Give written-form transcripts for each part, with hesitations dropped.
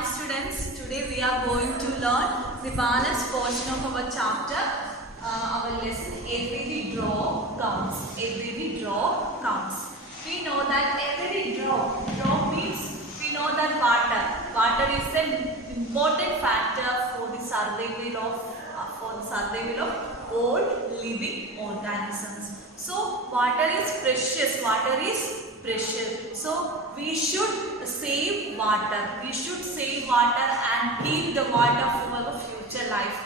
Hi students, today we are going to learn the balance portion of our chapter, our lesson every drop counts. Every drop counts. We know that every drop means we know that water is an important factor for the survival of all living organisms. So water is precious. So we should save water. We should save water and keep the water for our future life.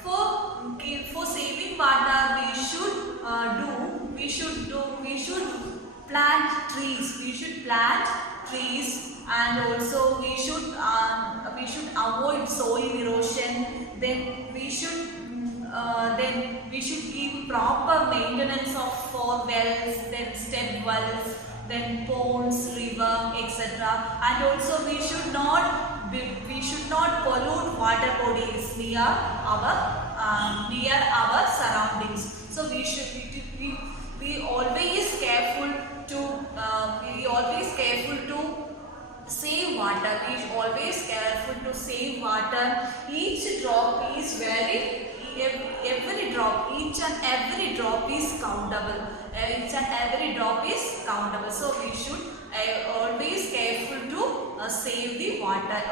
For saving water, we should plant trees. And also we should avoid soil erosion. Then we should give proper maintenance for wells, then step wells, then ponds, river, etc. And also we should not pollute water bodies near our surroundings. So we always careful to save water. Each drop is each and every drop is countable. So we should always careful to save the water.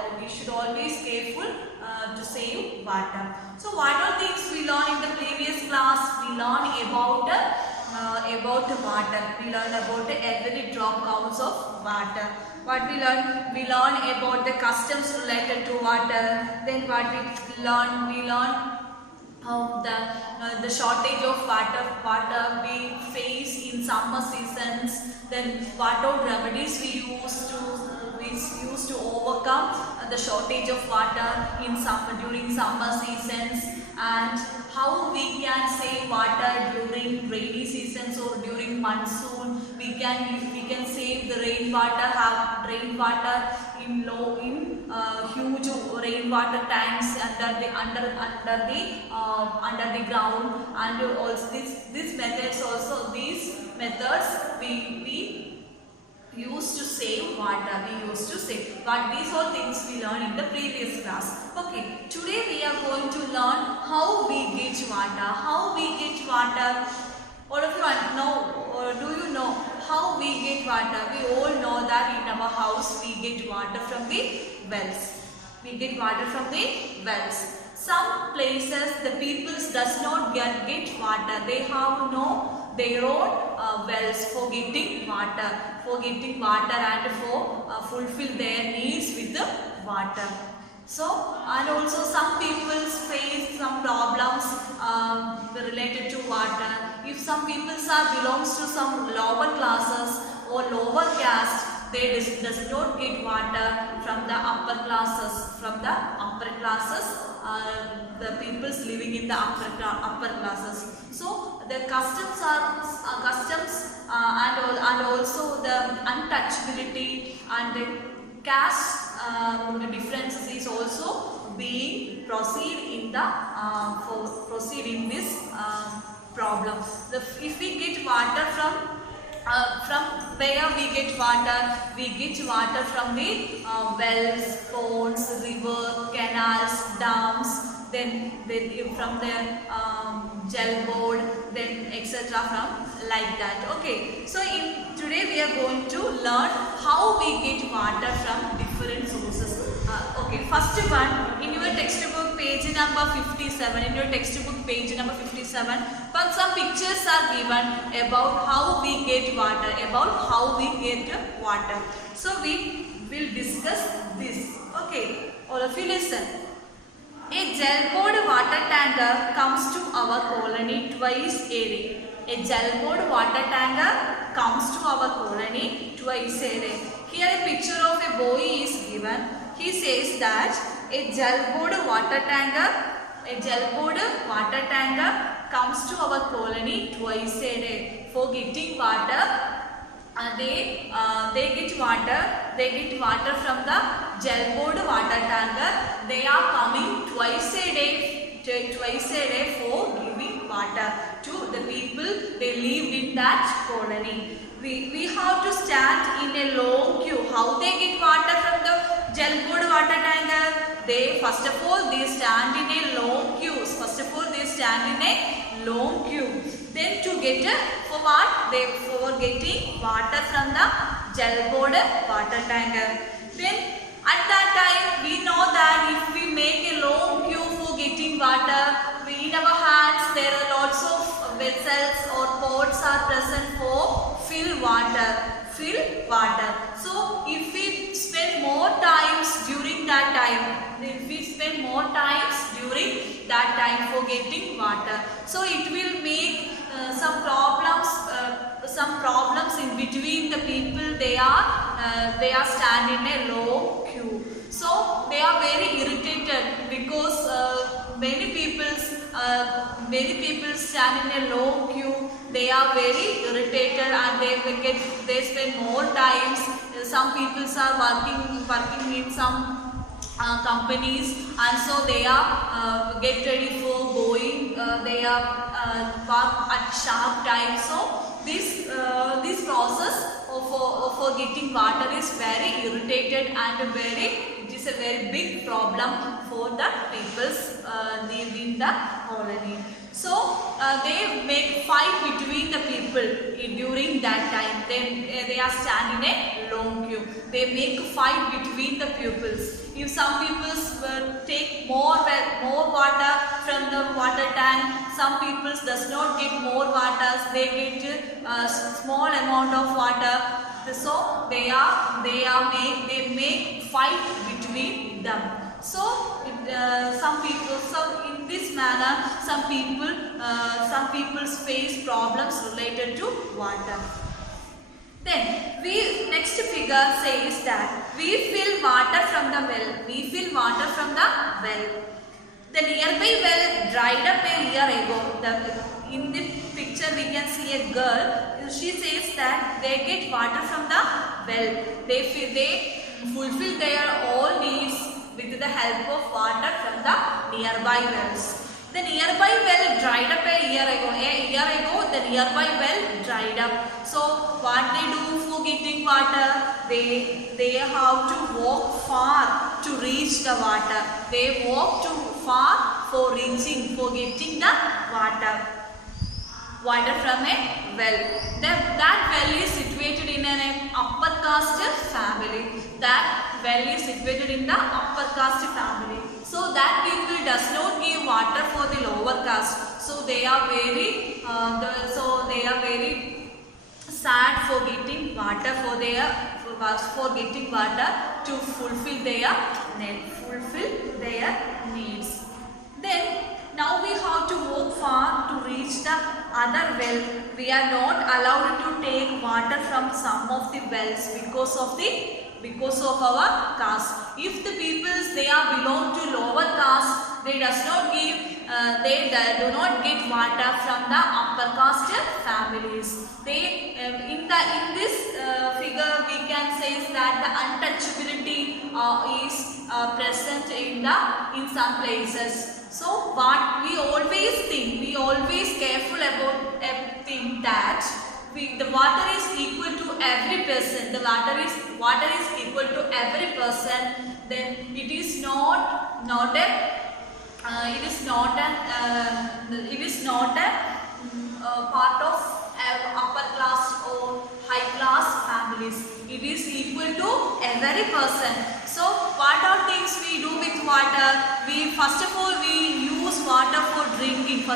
To save water. So what are things we learned in the previous class? We learned about water. We learned about every drop counts of water. What we learned? We learned about the customs related to water. Then what we learned the shortage of water we face in summer seasons. Then what all remedies we use to overcome the shortage of water during summer seasons, and how we can save water during rainy seasons or during monsoon. We can save the rainwater, have rainwater in huge rainwater tanks under the ground. And also these methods we used to save water. But these all things we learned in the previous class. Okay, today we are going to learn how we get water. All of you know, do you know how we get water? We all know that in our house we get water from the wells. Some places the people does not get water. They have their own wells for getting water and for fulfill their needs with the water. So, and also some people face some problems related to water. If some people belongs to some lower classes or lower caste, they does not get water from the upper classes. The peoples living in the upper classes. So the customs and also the untouchability and the caste differences is also being proceed in this problem. If we get water from where we get water? We get water from the wells, ponds, river, canals, dams. Then from the gel board, then etc. from like that. Okay. So today we are going to learn how we get water from different sources. Okay. First one, in your textbook page number 57. But some pictures are given about how we get water. So we will discuss this. Okay. All of you listen. A gel-board water tanker comes to our colony twice a day. Here a picture of a boy is given. He says that a gel-board water tanker comes to our colony twice a day for getting water. They get water from the gel board water tanker. They are coming twice a day for giving water to the people they live in that colony. We have to stand in a long queue. how they get water from the gel-cooled water tanker? They first of all they stand in a long queue. First of all they stand in a long queue. Then to get for what? They for getting water from the gel-cooled water tanker. Then at that time we know that if we make a long queue for getting water, in our hands there are lots of vessels or pots are present for fill water. So if we spend more times during that time, if we spend more times during that time for getting water, so it will make some problems in between the people. They are standing in a long queue, so they are very irritated because many people stand in a long queue. They are very irritated and they spend more times. Some people are working in some companies, and so they are get ready for going. They are work at sharp time. So this process for getting water is very irritated and it is a very big problem for the peoples living in the colony. So they make fight between the people during that time. They are standing in a long queue. They make fight between the pupils. If some pupils take more water from the water tank, some pupils does not get more water. They get a small amount of water. So they make fight between them. So in this manner, some people face problems related to water. Then next figure says that we fill water from the well. We fill water from the well. The nearby well dried up a year ago. In the picture we can see a girl. She says that they get water from the well. They fulfill their all needs with the help of water from the nearby wells. The nearby well dried up a year ago. A year ago, the nearby well dried up. So what they do for getting water? They have to walk far to reach the water. They walk too far for getting the water from a well. That well is situated in an upper caste family. That well is situated in the upper caste family. So that people does not give water for the lower caste. So they are very sad for getting water for getting water to fulfill their needs. Then now we have to walk far to reach the other well. We are not allowed to take water from some of the wells because of our caste. If the peoples they are belong to lower caste, they do not get water from the upper caste families. In this figure we can say that the untouchability is present in some places. So what we always careful about a thing that the water is equal to every person. The water is equal to every person. Then it is not a part of upper class or high class families. It is equal to every person. So what are things we do with water? First of all we use water for drinking.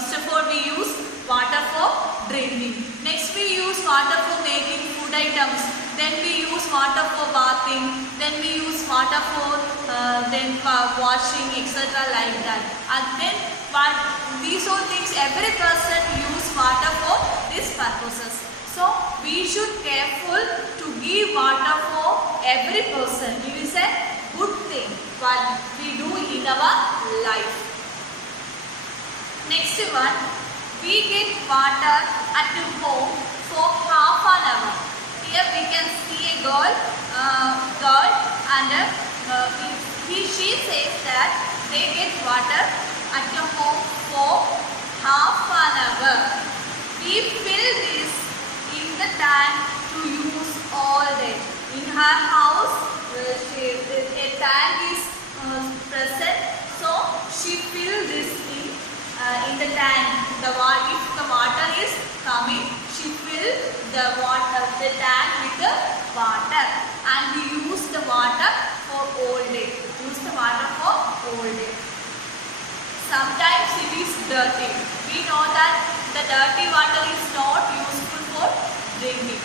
Next we use water for making food items. Then we use water for bathing. Then we use water for washing, etc. like that. And then these all things every person use water for these purposes. So we should careful to give water for every person. It is a good thing what we do in our life. Next one, we get water at home for half an hour. Here we can see a girl and she says that they get water at home for half an hour. We fill this in the tank to use all day. In her house a tank is present, so she fill this in the tank. If the water is coming, she fill the tank with the water and use the water for all day. Use the water for all day. Sometimes it is dirty. We know that the dirty water is not useful for drinking.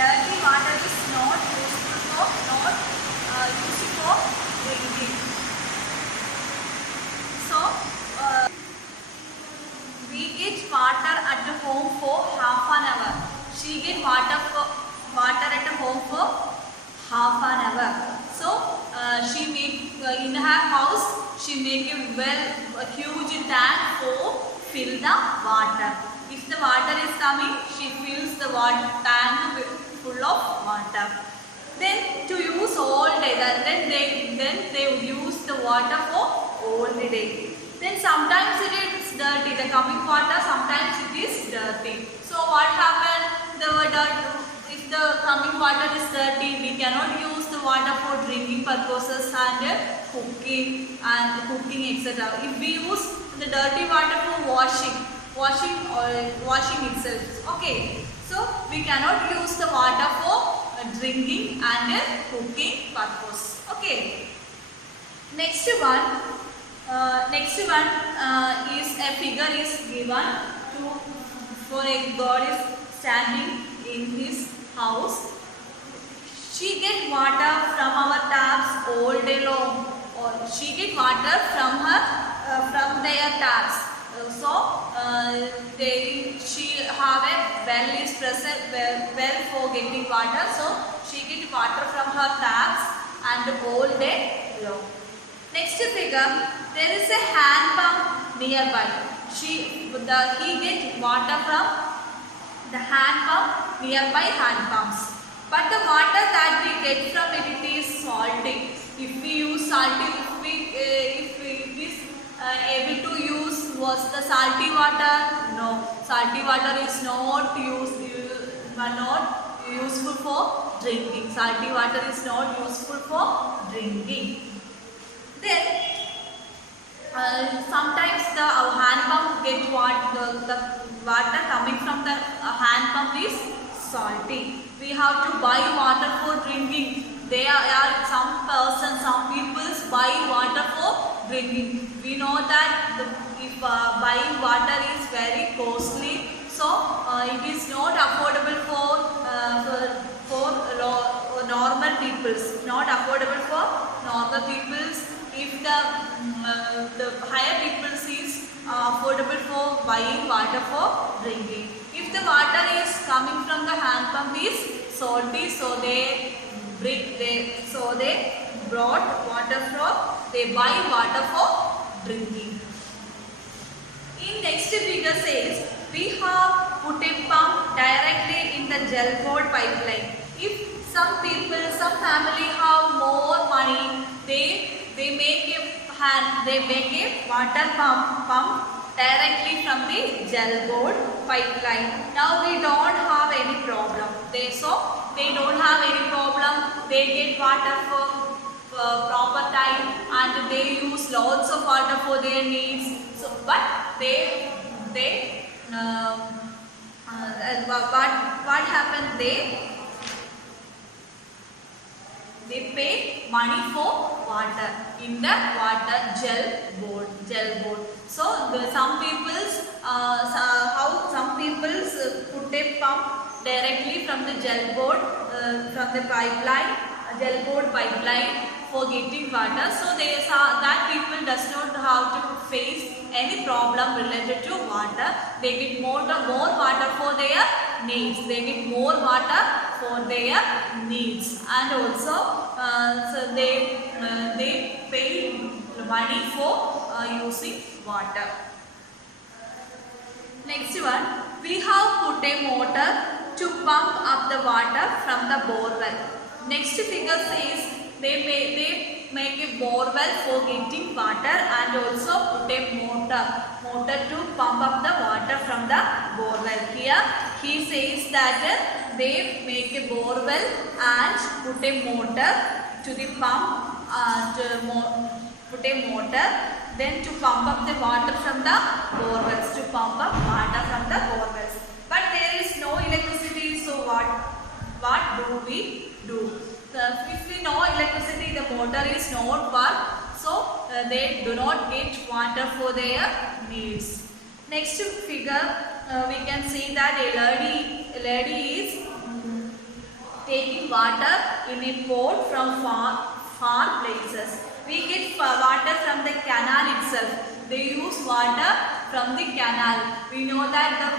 Dirty water is not useful for drinking. So we get water at home for half an hour. She get water at home for half an hour. So she make in her house she make a huge tank for fill the water. If the water is coming, she fills the tank full of water. Then to use all day, then they would use the water for all the day. Then sometimes it is dirty. The coming water sometimes it is dirty. So what happened? If the coming water is dirty, we cannot use the water for drinking purposes and cooking etc. If we use the dirty water for washing itself, okay, so we cannot use the water for drinking and cooking purpose. Okay, next one is a figure is given for a god is standing in his house. She get water from our taps all day long, or she get water from their taps. She have a well is present well for getting water, so she get water from her taps and all day long. Next figure, there is a hand pump nearby. He get water from the hand pump, nearby hand pumps. But the water that we get from it is salty. If we use salty, if it is able to use was the salty water? No, salty water is not useful for drinking. Salty water is not useful for drinking. Then sometimes our hand pump get the water coming from the hand pump is salty. We have to buy water for drinking. There are some people buy water for drinking. We know that if buying water is very costly, so it is not affordable for normal peoples. Not affordable for normal peoples. If the higher peoples is affordable for buying water for drinking. If the water is coming from the hand pump is salty, so they brought water they buy water for drinking. In next figure says we have put a pump directly in the gel board pipeline. If some family have more money, they make a water pump directly from the gel board pipeline. Now we don't have any problem. They don't have any problem. They get water for proper time and they use lots of water for their needs. So, but what happened? They pay money for water in the gel board. So some people's put a pump directly from the gel board pipeline for getting water. So that people does not have to face any problem related to water. They get more water for their needs. And also so they pay money for using water. Next one, we have put a motor to pump up the water from the borewell. Next figure says they make a borewell for getting water and also put a motor to pump up the water from the borewell. Here he says that they make a borewell and put a motor to the pump put a motor then to pump up the water from the borewells, to pump up water from the borewells. But there is no electricity, so what do we do? If we know electricity, the motor is not work, so they do not get water for their needs. Next figure, we can see that a lady is taking water in a pot from far places. We get water from the canal itself. They use water from the canal. We know that the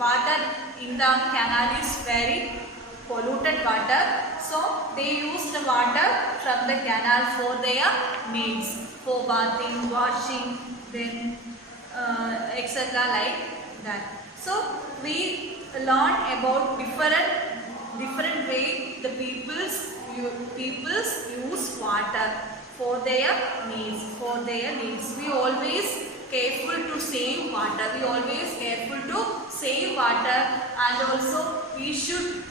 water in the canal is very polluted water. So they use the water from the canal for their needs, for bathing, washing, then etc. like that. So we learn about different way the peoples use water for their needs. We always careful to save water. And also we should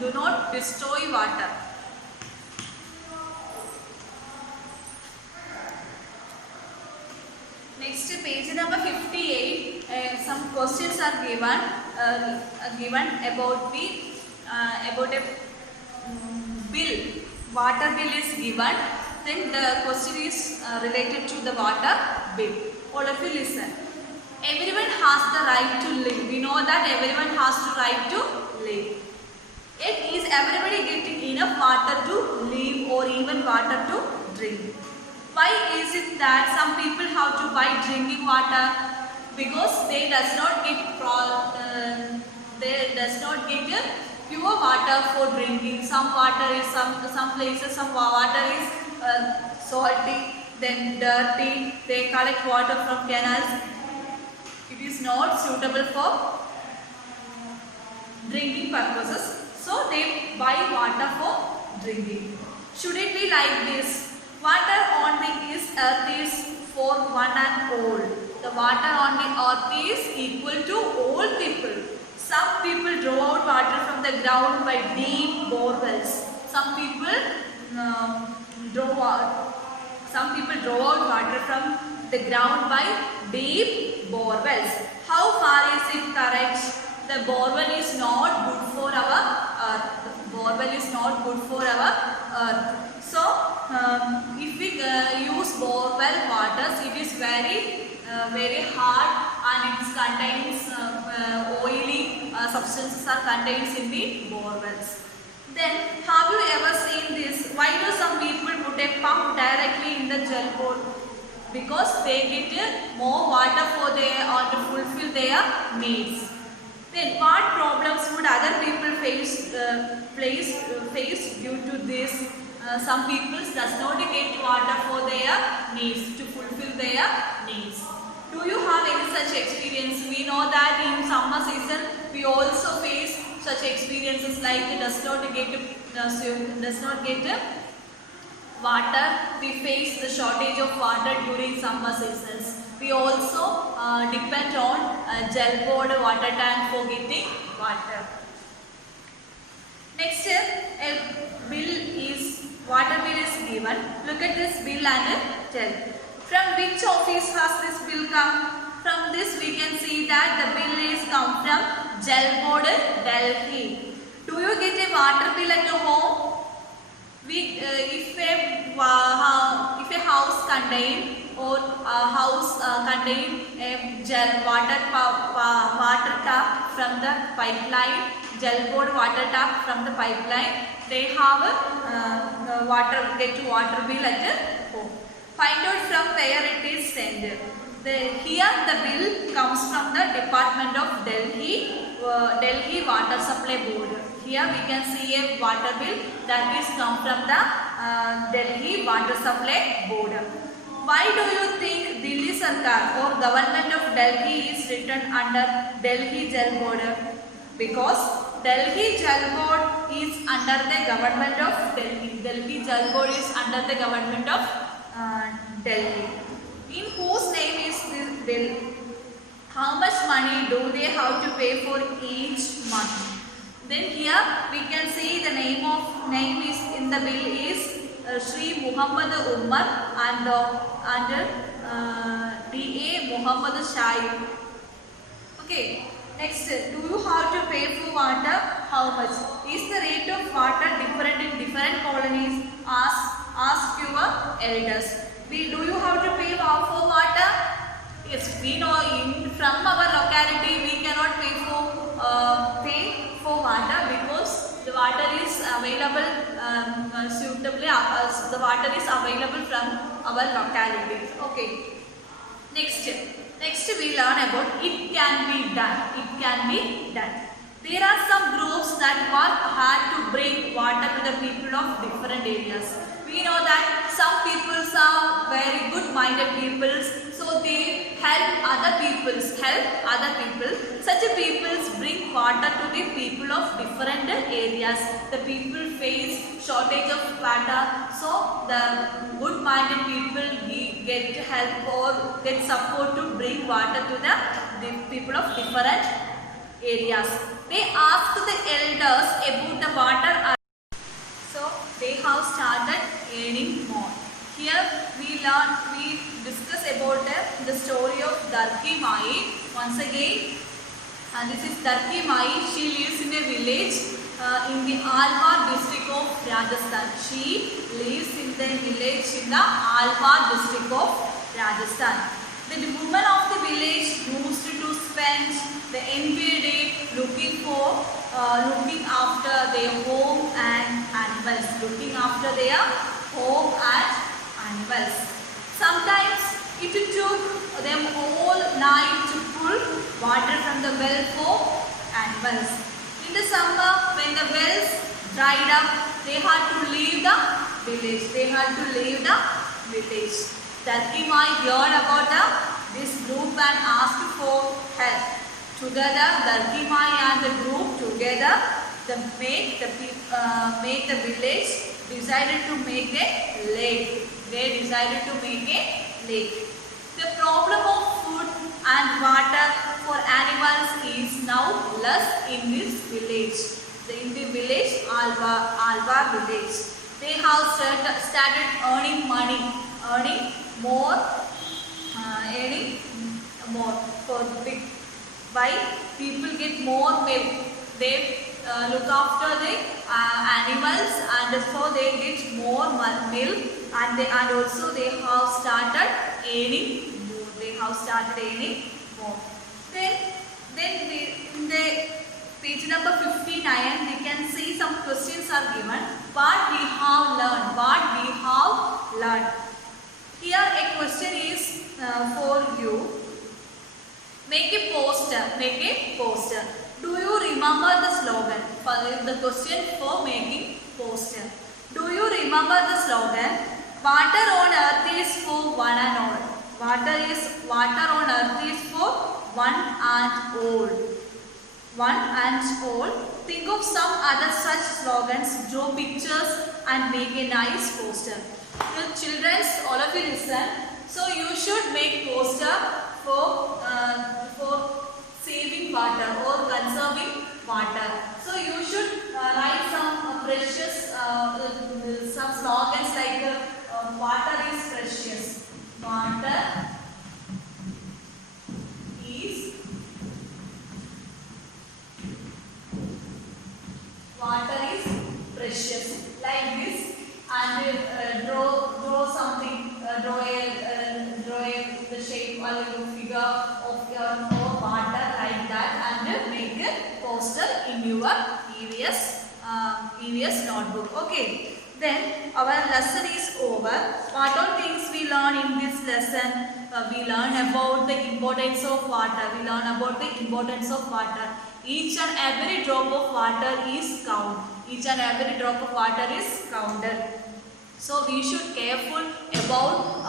do not destroy water. Next, page number 58. Some questions are given about a bill. Water bill is given. Then the question is related to the water bill. All of you listen. Everyone has the right to live. We know that everyone has the right to live. Yet is everybody getting enough water to live or even water to drink? Why is it that some people have to buy drinking water? Because they does not get pure water for drinking. Some places some water is salty, then dirty. They collect water from canals. It is not suitable for drinking purposes. So they buy water for drinking. Should it be like this? Water on the earth is for one and all. The water on the earth is equal to all people. Some people draw out water from the ground by deep bore wells. Some people draw out water from the ground by deep bore wells. How far is it correct? The bore well is not good for our earth. So, if we use bore well waters, it is very hard and it contains oily substances are contained in the bore wells. Then, have you ever seen this? Why do some people put a pump directly in the gel board? Because they get more water for to fulfill their needs. Then, what problems would other people face due to this? Some people does not get water for their needs, to fulfill their needs. Do you have any such experience? We know that in summer season we also face such experiences like does not get water. We face the shortage of water during summer seasons. We also depend on gel board water tank for getting water. Next, water bill is given. Look at this bill and tell. From which office has this bill come? From this we can see that the bill is come from Gel Board, Delhi. Do you get a water bill at your home? If a house contain a water tap from the pipeline, Gel Board water tap from the pipeline, they have a water bill at home. Find out from where it is sent. Here the bill comes from the Department of Delhi Water Supply Board. Here we can see a water bill that is come from the Delhi Water Supply Board. Why do you think Delhi Sarkar or government of Delhi is written under Delhi Gel Board? Because Delhi Jal Board is under the government of Delhi. Delhi Jal Board is under the government of Delhi. In whose name is this bill? How much money do they have to pay for each month? Then here we can see the name is in the bill is Sri Muhammad Umar and D.A. Muhammad Shahid. Okay. Next, do you have to pay for water? How much? Is the rate of water different in different colonies? Ask your elders. Do you have to pay for water? Yes, we know from our locality we cannot pay for water because the water is available suitably. The water is available from our localities. Okay. Next we learn about it can be done. It can be done. There are some groups that work hard to bring water to the people of different areas. We know that some people are very good-minded people, so they help other people. Such people bring water to the people of different areas. The people face shortage of water, so the good-minded people get help or get support to bring water to the people of different areas. They ask the elders about the water. So they have started earning more. Here we discuss about the story of Darki Mai. Once again, this is Darki Mai. She lives in a village in the Alwar district of Rajasthan. She lives in the village in the Alwar district of Rajasthan. The women of the village used to spend the entire day looking after their home and animals. Sometimes it took them all night to pull water from the well for animals. In the summer, when the wells dried up, they had to leave the village. Darki Mai heard about this group and asked for help. Together, Darki Mai and the group together make the village decided to make a lake. They decided to make a lake. The problem of food and water for animals is now less in this village. In the village, Alwar village, they have started earning money, earning more for big. Why? People get more milk. They look after the animals, and so they get more milk, and also they have started earning more. Then in the page number 59, we can see some questions are given. What we have learned. Here a question is for you. Make a poster. Do you remember the slogan? The question for making poster. Do you remember the slogan? Water on earth is for one and all. Water on earth is for one and all. Think of some other such slogans, draw pictures and make a nice poster. The children, all of you listen. So you should make poster for saving water or conserving water. So you should write some precious some slogans like water is precious. Water is precious, like this, and draw something, draw the shape or the figure of your water like that, and make a poster in your EVS notebook. Okay, then our lesson is over. What all things we learn in this lesson? We learn about the importance of water. Each and every drop of water is counted. So we should careful about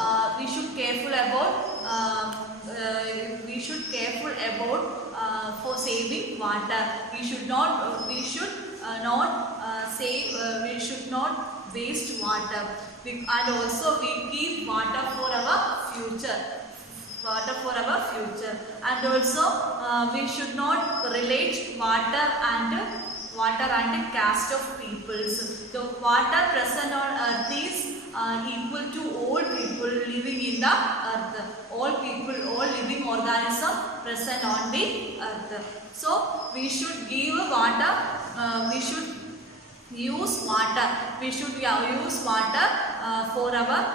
for saving water. We should not waste water. And also we keep water for our future. And also we should not relate water and caste of peoples. The water present on earth is equal to all people living in the earth. All people, all living organisms present on the earth. So we should give water. We should use water. We should use water for our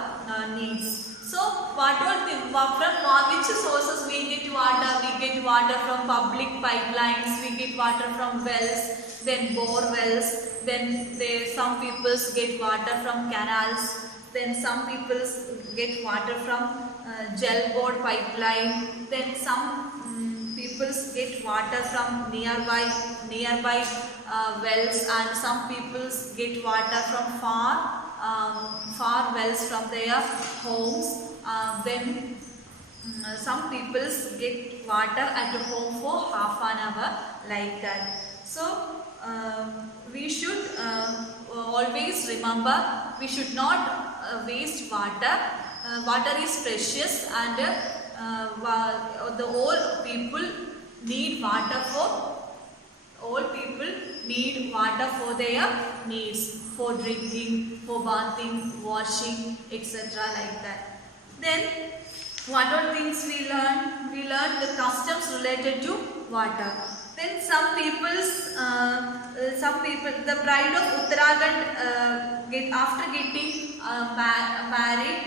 needs. So, from which sources we get water? We get water from public pipelines. We get water from wells, then bore wells. Then some people get water from canals. Then some people get water from gel board pipeline. Then some people get water from nearby wells, and some people get water from far wells from their homes. Then some people get water at home for half an hour, like that. So we should always remember, we should not waste water. Water is precious, and the all people need water for their needs, for drinking, for bathing, washing, etc. like that. Then what are things we learn? We learn the customs related to water. Then some people, the bride of Uttarakhand, after getting married,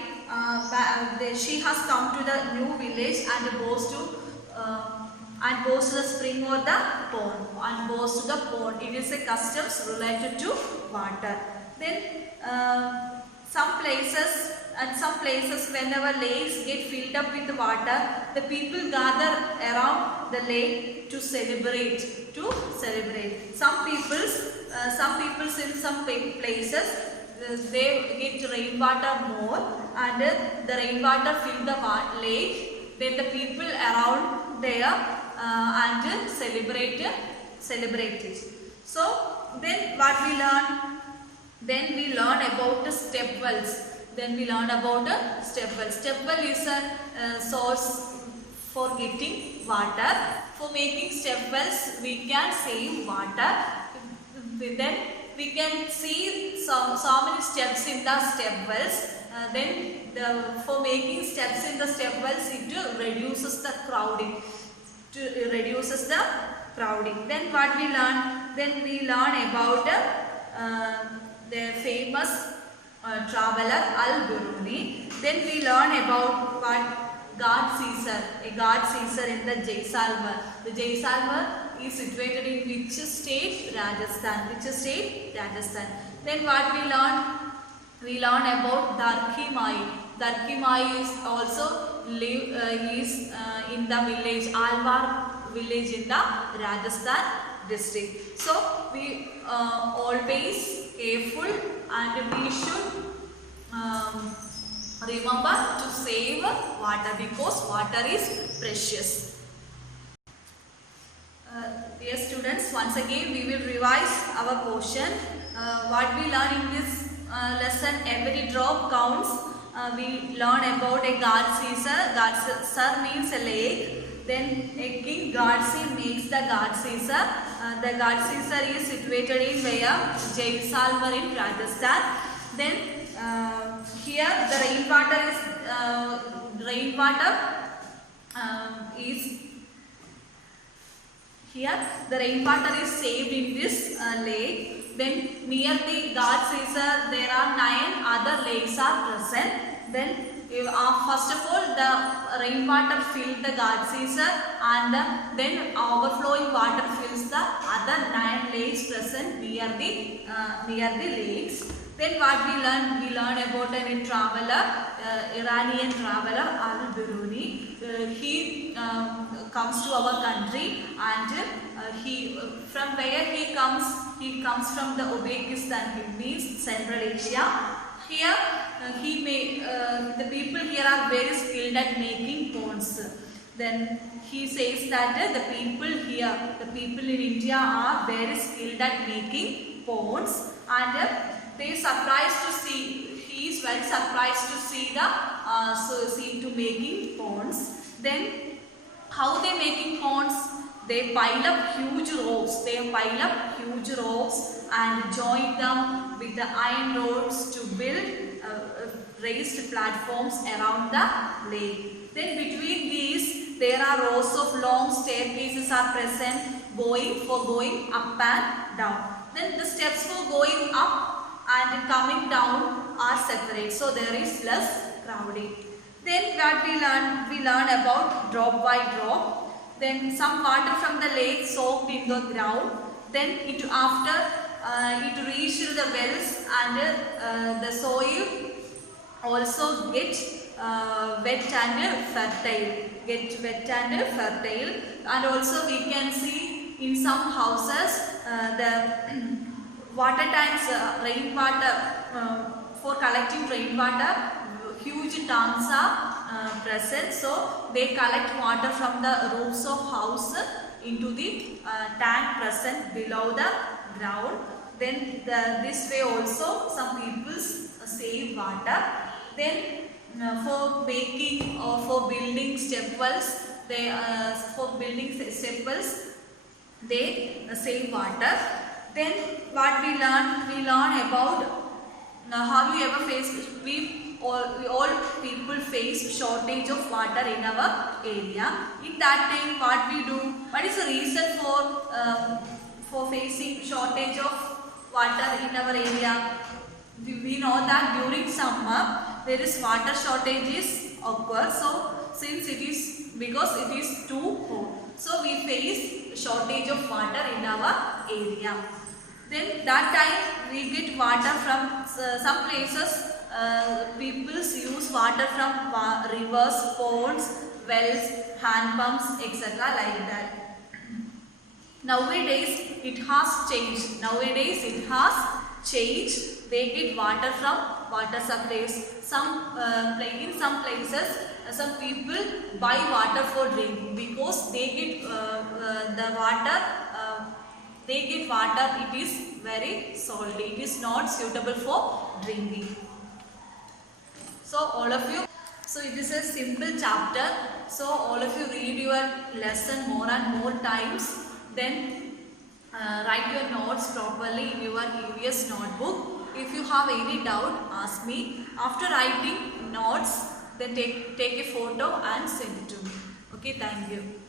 she has come to the new village and goes to the spring or the pond, and goes to the pond. It is a customs related to water. Then some places whenever lakes get filled up with water, the people gather around the lake to celebrate. Some people in some places, they get rainwater more, and the rainwater fill the lake. Then the people around there and celebrate it. So then what we learn? Then we learn about the step wells. Step well is a source for getting water. For making step wells, we can save water. Then we can see so many steps in the step wells. For making steps in the step wells, it reduces the crowding. Then what we learn? Then we learn about the famous traveler Al-Biruni. Then we learn about what God Caesar in the Jaisalmer. The Jaisalmer is situated in which state? Rajasthan. Then what we learn? We learn about Darki Mai is also in the village, Alwar village in the Rajasthan district. So we always careful, and we should remember to save water, because water is precious. Dear students, once again we will revise our portion. What we learn in this lesson, every drop counts. We learn about a God Caesar. God Caesar means a lake. Then a king Gadsi makes the God Caesar. The God Caesar is situated in where? Jaisalmer in Rajasthan. Then here the rainwater is saved in this lake. Then near the God Caesar there are 9 other lakes are present. Then first of all, the rainwater fills the God Caesar, and then overflowing water fills the other 9 lakes present near the lakes. Then what we learn? We learn about an Iranian traveler Al-Biruni. He comes to our country, and from where he comes? He comes from the Uzbekistan. It means Central Asia. Here the people here are very skilled at making ponds. Then he says that the people here, the people in India are very skilled at making ponds, and they surprised to see, he is very surprised to see the to making ponds. Then how they making ponds? They pile up huge ropes. They pile up huge ropes and join them with the iron rods to build raised platforms around the lake. Then between these, there are rows of long staircases are present, going up and down. Then the steps for going up and coming down are separate, so there is less crowding. Then what we learn about drop by drop. Then some water from the lake soaked in the ground. Then it reached the wells, and the soil also get wet and fertile. And also we can see in some houses the water tanks, rainwater, for collecting rainwater, huge tanks are present, so they collect water from the roofs of house into the tank present below the ground. Then this way also some people save water. Then for making or for building step wells, they save water. Then what we learn about, have you ever faced, all people face shortage of water in our area. In that time, what we do? What is the reason for facing shortage of water in our area? We know that during summer there is water shortages occur. So since it is because it is too hot, so we face shortage of water in our area. Then that time we get water from some places. People use water from rivers, ponds, wells, hand pumps, etc. like that. Nowadays it has changed. They get water from water supplies. In some places, some people buy water for drinking because they get the water. It is very salty. It is not suitable for drinking. So all of you, so it is a simple chapter. So all of you read your lesson more and more times. Then write your notes properly in your EVS notebook. If you have any doubt, ask me. After writing notes, then take a photo and send it to me. Okay, thank you.